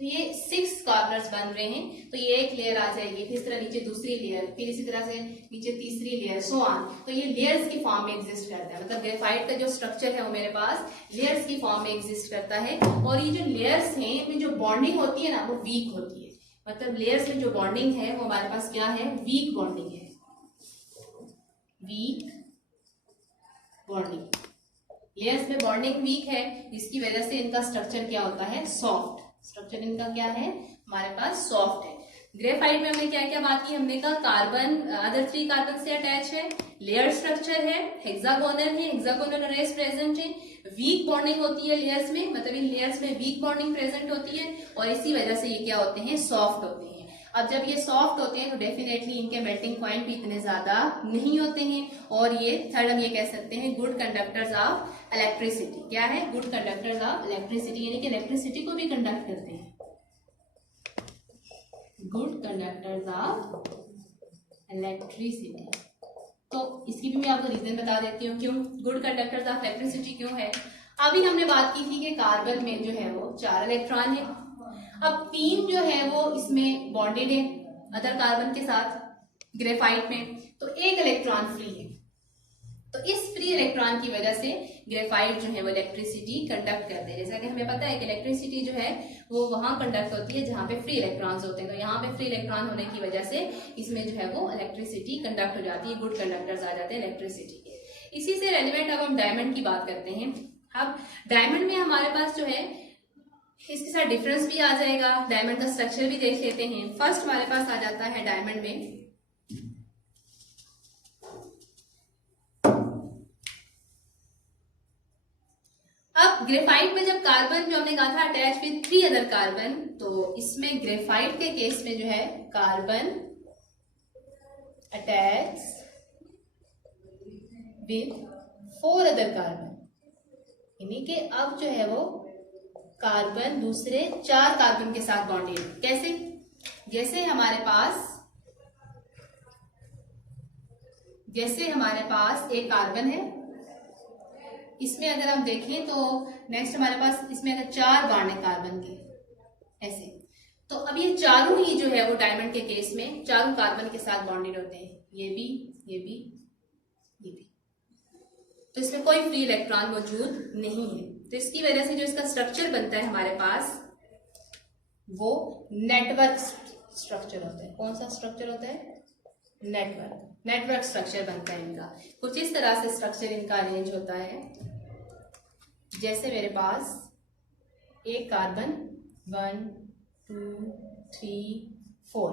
तो ये 6 कॉर्नर्स बन रहे हैं। तो ये एक लेयर आ जाएगी, फिर इस तरह नीचे दूसरी लेयर, फिर इसी तरह से नीचे तीसरी लेयर, सो ऑन। तो ये लेयर्स की फॉर्म में एग्जिस्ट करता है, मतलब ग्रेफाइट का जो स्ट्रक्चर है वो मेरे पास लेयर्स की फॉर्म में एग्जिस्ट करता है। और ये जो लेयर्स हैं इनमें जो बॉन्डिंग होती है ना वो वीक होती है, मतलब लेयर्स में जो बॉन्डिंग है वो हमारे पास क्या है, वीक बॉन्डिंग है, वीक बॉन्डिंग। लेयर्स में बॉन्डिंग वीक है, जिसकी वजह से इनका स्ट्रक्चर क्या होता है, सॉफ्ट। स्ट्रक्चर इनका क्या है, हमारे पास सॉफ्ट है। ग्रेफाइट में हमने क्या क्या बात की, हमने कहा कार्बन अदर 3 कार्बन से अटैच है, लेयर स्ट्रक्चर है, हेक्सागोनल है, हेक्सागोनल अरेज प्रेजेंट है, वीक बॉन्डिंग होती है लेयर्स में, मतलब इन लेयर्स में वीक बॉन्डिंग प्रेजेंट होती है, और इसी वजह से ये क्या होते हैं, सॉफ्ट होते हैं। अब जब ये सॉफ्ट होते हैं तो डेफिनेटली इनके मेल्टिंग पॉइंट भी इतने ज्यादा नहीं होते हैं, और ये थर्ड हम ये कह सकते हैं गुड कंडक्टर्स ऑफ इलेक्ट्रिसिटी। क्या है, गुड कंडक्टर्स ऑफ इलेक्ट्रिसिटी, यानी कि इलेक्ट्रिसिटी को भी कंडक्ट करते हैं, गुड कंडक्टर्स ऑफ इलेक्ट्रिसिटी। तो इसकी भी मैं आपको रीजन बता देती हूँ क्यों गुड कंडक्टर्स ऑफ इलेक्ट्रिसिटी क्यों है। अभी हमने बात की थी कि कार्बन में जो है वो 4 इलेक्ट्रॉन है, अब 3 जो है वो इसमें बॉन्डेड है अदर कार्बन के साथ ग्रेफाइट में, तो 1 इलेक्ट्रॉन फ्री है। तो इस फ्री इलेक्ट्रॉन की वजह से ग्रेफाइट जो है वो इलेक्ट्रिसिटी कंडक्ट करते हैं। जैसा कि हमें पता है कि इलेक्ट्रिसिटी जो है वो वहां कंडक्ट होती है जहां पे फ्री इलेक्ट्रॉन्स होते हैं, तो यहाँ पे फ्री इलेक्ट्रॉन होने की वजह से इसमें जो है वो इलेक्ट्रिसिटी कंडक्ट हो जाती है, गुड कंडक्टर्स आ जाते हैं इलेक्ट्रिसिटी के। इसी से रेलिवेंट अब हम डायमंड की बात करते हैं। अब डायमंड में हमारे पास जो है इसके साथ डिफरेंस भी आ जाएगा, डायमंड का स्ट्रक्चर भी देख लेते हैं। फर्स्ट हमारे पास आ जाता है डायमंड में अब ग्रेफाइट में जब कार्बन जो हमने कहा था अटैच विद 3 अदर कार्बन, तो इसमें ग्रेफाइट के केस में जो है carbon attach with 4 other carbon, यानी कि अब जो है वो कार्बन दूसरे 4 कार्बन के साथ बॉन्डेड। कैसे, जैसे हमारे पास एक कार्बन है, इसमें अगर हम देखें तो नेक्स्ट हमारे पास इसमें अगर 4 बॉन्ड है कार्बन के ऐसे, तो अब ये चारों ही जो है वो डायमंड के केस में चारों कार्बन के साथ बॉन्डेड होते हैं, ये भी, ये भी, ये भी। तो इसमें कोई फ्री इलेक्ट्रॉन मौजूद नहीं है। तो इसकी वजह से जो इसका स्ट्रक्चर बनता है हमारे पास वो नेटवर्क स्ट्रक्चर होता है। कौन सा स्ट्रक्चर होता है, नेटवर्क स्ट्रक्चर बनता है इनका। कुछ इस तरह से स्ट्रक्चर इनका अरेंज होता है, जैसे मेरे पास एक कार्बन 1 2 3 4,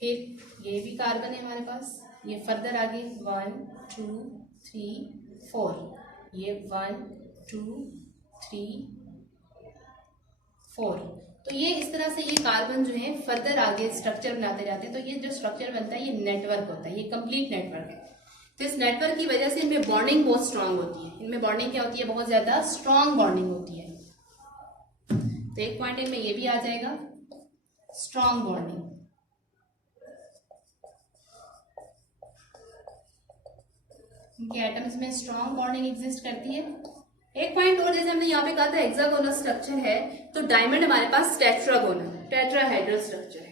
फिर ये भी कार्बन है हमारे पास, ये फर्दर आगे 1 2 3 4, ये 1 2 3 4। तो ये इस तरह से ये कार्बन जो है फर्दर आगे स्ट्रक्चर बनाते जाते हैं। तो ये जो स्ट्रक्चर बनता है ये नेटवर्क होता है, ये कंप्लीट नेटवर्क है। तो इस नेटवर्क की वजह से इनमें बॉन्डिंग बहुत स्ट्रांग होती है। इनमें बॉन्डिंग क्या होती है, बहुत ज्यादा स्ट्रांग बॉन्डिंग होती है। तो एक पॉइंट इनमें ये भी आ जाएगा, स्ट्रांग बॉन्डिंग। इनके एटम्स में स्ट्रांग बॉन्डिंग एग्जिस्ट करती है। एक पॉइंट और, जैसे हमने यहाँ पे कहा था हेक्सागोनल स्ट्रक्चर है, तो डायमंड हमारे पास टेट्राहेड्रल स्ट्रक्चर है।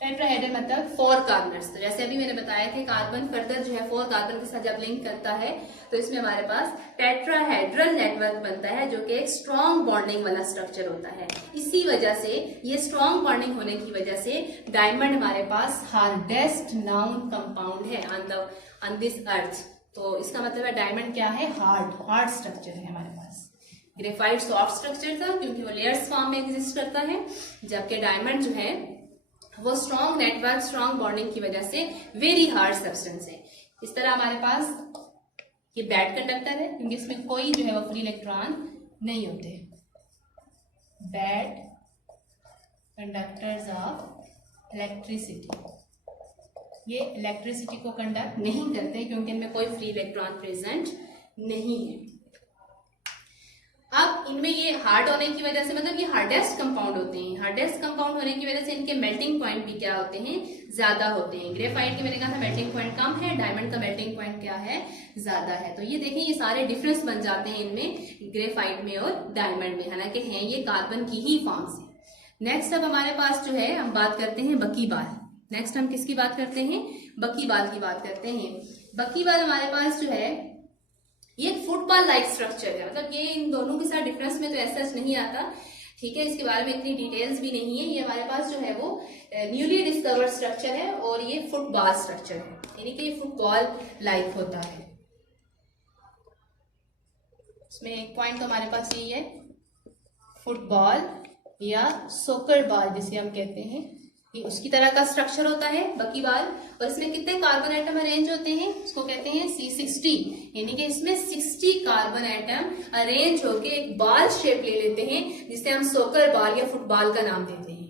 टेट्राहेड्रल मतलब 4 कार्बन्स। तो जैसे अभी मैंने बताया कि कार्बन फर्दर जो है 4 कार्बन के साथ जब लिंक करता है तो इसमें हमारे पास टेट्राहेड्रल नेटवर्क बनता है, जो कि एक स्ट्रॉन्ग बॉन्डिंग वाला स्ट्रक्चर होता है। इसी वजह से, ये स्ट्रॉन्ग बॉन्डिंग होने की वजह से डायमंड हमारे पास हार्डेस्ट नाउन कंपाउंड है ऑन दिस अर्थ। तो इसका मतलब है डायमंड क्या है, हार्ड स्ट्रक्चर है हमारे पास। ग्रेफाइट सॉफ्ट स्ट्रक्चर था क्योंकि वो लेयर्स फॉर्म में एग्जिस्ट करता है, जबकि डायमंड जो है वो स्ट्रॉन्ग नेटवर्क, स्ट्रॉन्ग बॉन्डिंग की वजह से वेरी हार्ड सब्सटेंस है। इस तरह हमारे पास ये बैड कंडक्टर है क्योंकि इसमें कोई जो है वो फ्री इलेक्ट्रॉन नहीं होते। बैड कंडक्टर्स ऑफ इलेक्ट्रिसिटी, ये इलेक्ट्रिसिटी को कंडक्ट नहीं करते क्योंकि इनमें कोई फ्री इलेक्ट्रॉन प्रेजेंट नहीं है। अब इनमें ये हार्ड होने की वजह से, मतलब ये हार्डेस्ट कंपाउंड होते हैं, हार्डेस्ट कंपाउंड होने की वजह से इनके मेल्टिंग पॉइंट भी क्या होते हैं, ज्यादा होते हैं। ग्रेफाइट के मैंने कहा था मेल्टिंग पॉइंट कम है, डायमंड का मेल्टिंग पॉइंट क्या है, ज्यादा है। तो ये देखें ये सारे डिफरेंस बन जाते हैं इनमें, ग्रेफाइट में और डायमंड में, हालांकि हैं ये कार्बन की ही फॉर्म्स है। नेक्स्ट अब हमारे पास जो है हम बात करते हैं बकीबाल। नेक्स्ट हम किसकी बात करते हैं, बकीबाल की बात करते हैं। बकीबाल हमारे पास जो है ये फुटबॉल लाइक स्ट्रक्चर है, मतलब ये इन दोनों के साथ डिफरेंस में तो ऐसा नहीं आता, ठीक है, इसके बारे में इतनी डिटेल्स भी नहीं है। ये हमारे पास जो है वो न्यूली डिस्कवर्ड स्ट्रक्चर है और ये फुटबॉल स्ट्रक्चर है, यानी कि ये फुटबॉल लाइक होता है। इसमें एक पॉइंट तो हमारे पास यही है, फुटबॉल या सोकर बॉल जिसे हम कहते हैं, ये उसकी तरह का स्ट्रक्चर होता है बकीबाल। और इसमें कितने कार्बन एटम अरेंज होते हैं, इसको कहते हैं C60, यानी कि इसमें 60 कार्बन एटम अरेंज होके एक बॉल शेप ले लेते हैं जिसे हम सोकर बॉल या फुटबॉल का नाम देते हैं।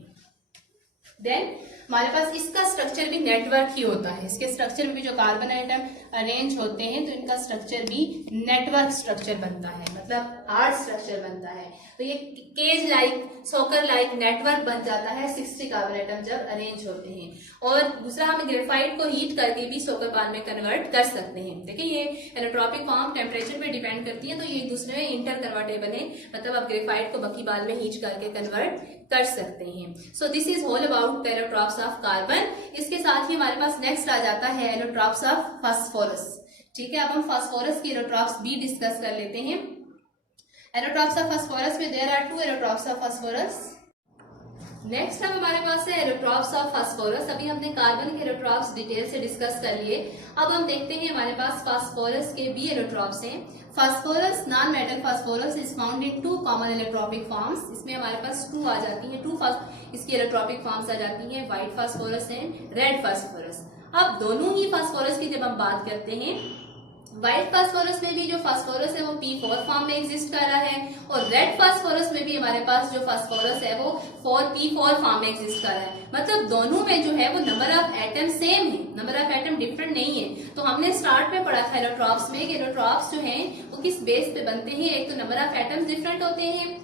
देन हमारे पास इसका स्ट्रक्चर भी नेटवर्क ही होता है, इसके स्ट्रक्चर में भी जो कार्बन आइटम अरेंज होते हैं तो इनका स्ट्रक्चर भी नेटवर्क स्ट्रक्चर बनता है, मतलब हार्ड स्ट्रक्चर बनता है। तो ये केज लाइक, सोकर लाइक नेटवर्क बन जाता है 60 कार्बन आइटम जब अरेंज होते हैं। और दूसरा हम ग्रेफाइट को हीट करके भी सोकर बॉल में कन्वर्ट कर सकते हैं। देखिए ये एलोट्रॉपिक फॉर्म टेम्परेचर पे डिपेंड करती है, तो ये एक दूसरे में इंटर कन्वर्टेबल है, मतलब आप ग्रेफाइट को बकीबाल में हीट करके कन्वर्ट कर सकते हैं। So this is all about allotropes of carbon. इसके साथ ही हमारे पास नेक्स्ट आ जाता है एलोट्रॉप्स ऑफ फास्फोरस। ठीक है, अब हम फास्फोरस की एलोट्रॉप्स भी डिस्कस कर लेते हैं। एलोट्रॉप्स ऑफ फास्फोरस में there are 2 allotropes of phosphorus. Next अब हमारे पास है एलोट्रॉप्स ऑफ फास्फोरस। अभी हमने कार्बन के एलोट्रॉप्स डिटेल से डिस्कस कर लिए, अब हम देखते हैं हमारे पास फास्फोरस के भी एलोट्रॉप्स हैं। Phosphorus non metal phosphorus is found in 2 common इलेक्ट्रॉपिक forms. इसमें हमारे पास 2 आ जाती हैं, 2 इसकी इलेक्ट्रॉपिक फॉर्म्स आ जाती हैं, white phosphorus and red phosphorus. अब दोनों ही फास्फोरस की जब हम बात करते हैं, व्हाइट फास्फोरस में भी जो फास्फोरस है वो P4 फॉर्म में एग्जिस्ट कर रहा है, और रेड फास्फोरस में भी हमारे पास जो फास्फोरस है वो P4 फॉर्म में एग्जिस्ट कर रहा है। मतलब दोनों में जो है वो नंबर ऑफ एटम सेम है, नंबर ऑफ एटम डिफरेंट नहीं है। तो हमने स्टार्ट में पढ़ा था एलोट्रॉप्स में कि एलोट्रॉप्स जो हैं वो किस बेस पे बनते हैं, एक तो नंबर ऑफ एटम्स डिफरेंट होते हैं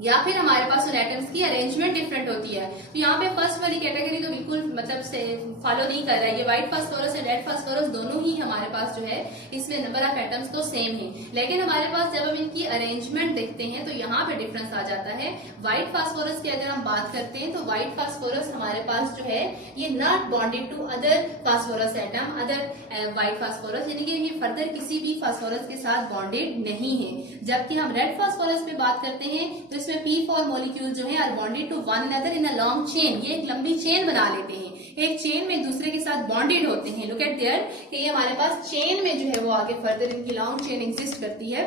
या फिर हमारे पास उन एटम्स की अरेंजमेंट डिफरेंट होती है। तो यहाँ पे फर्स्ट वाली कैटेगरी तो बिल्कुल मतलब से फॉलो नहीं कर रहा है, ये व्हाइट फास्फोरस और रेड फास्फोरस दोनों ही हमारे पास जो है इसमें नंबर ऑफ एटम्स तो सेम है, लेकिन हमारे पास जब हम इनकी अरेंजमेंट देखते हैं तो यहाँ पे डिफरेंस आ जाता है। व्हाइट फास्फोरस की अगर हम बात करते हैं तो व्हाइट फास्फोरस हमारे पास जो है ये not bonded to other phosphorus atom, other white phosphorus, यानी कि ये फर्दर किसी भी फास्फोरस के साथ बॉन्डेड नहीं है। जबकि हम रेड फास्फोरस पे बात करते हैं तो इसमें P4 मॉलिक्यूल जो है are bonded to one another in a long chain, ये एक लंबी चेन बना लेते हैं, एक चेन में एक दूसरे के साथ बॉन्डेड होते हैं। लुक एट देयर कि ये हमारे पास चेन में जो है वो आगे फर्दर इनकी लॉन्ग चेन एग्जिस्ट करती है।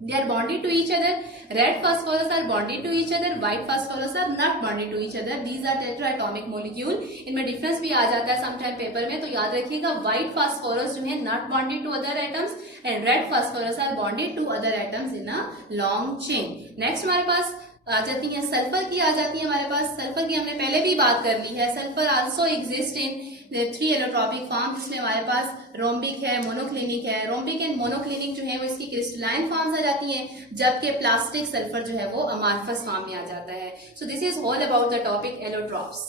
They are bonded to each other. Red phosphorus are bonded to each other. White phosphorus are not bonded to each other. These are tetraatomic molecule. इनमें डिफरेंस भी आ जाता है समटाइम पेपर में, तो याद रखिएगा white phosphorus जो है not bonded to other atoms and red phosphorus are bonded to other atoms in a long chain. Next हमारे पास आ जाती है सल्फर की, आ जाती है हमारे पास सल्फर की हमने पहले भी बात कर ली है। Sulphur also exist in 3 allotropic form, जिसमें हमारे पास रोम्बिक है, मोनोक्लिनिक है। रोम्बिक एंड मोनोक्लिनिक जो है वो इसकी क्रिस्टलाइन फॉर्म्स आ जाती हैं, जबकि प्लास्टिक सल्फर जो है वो अमार्फस फॉर्म में आ जाता है। So this is all about the topic allotropes.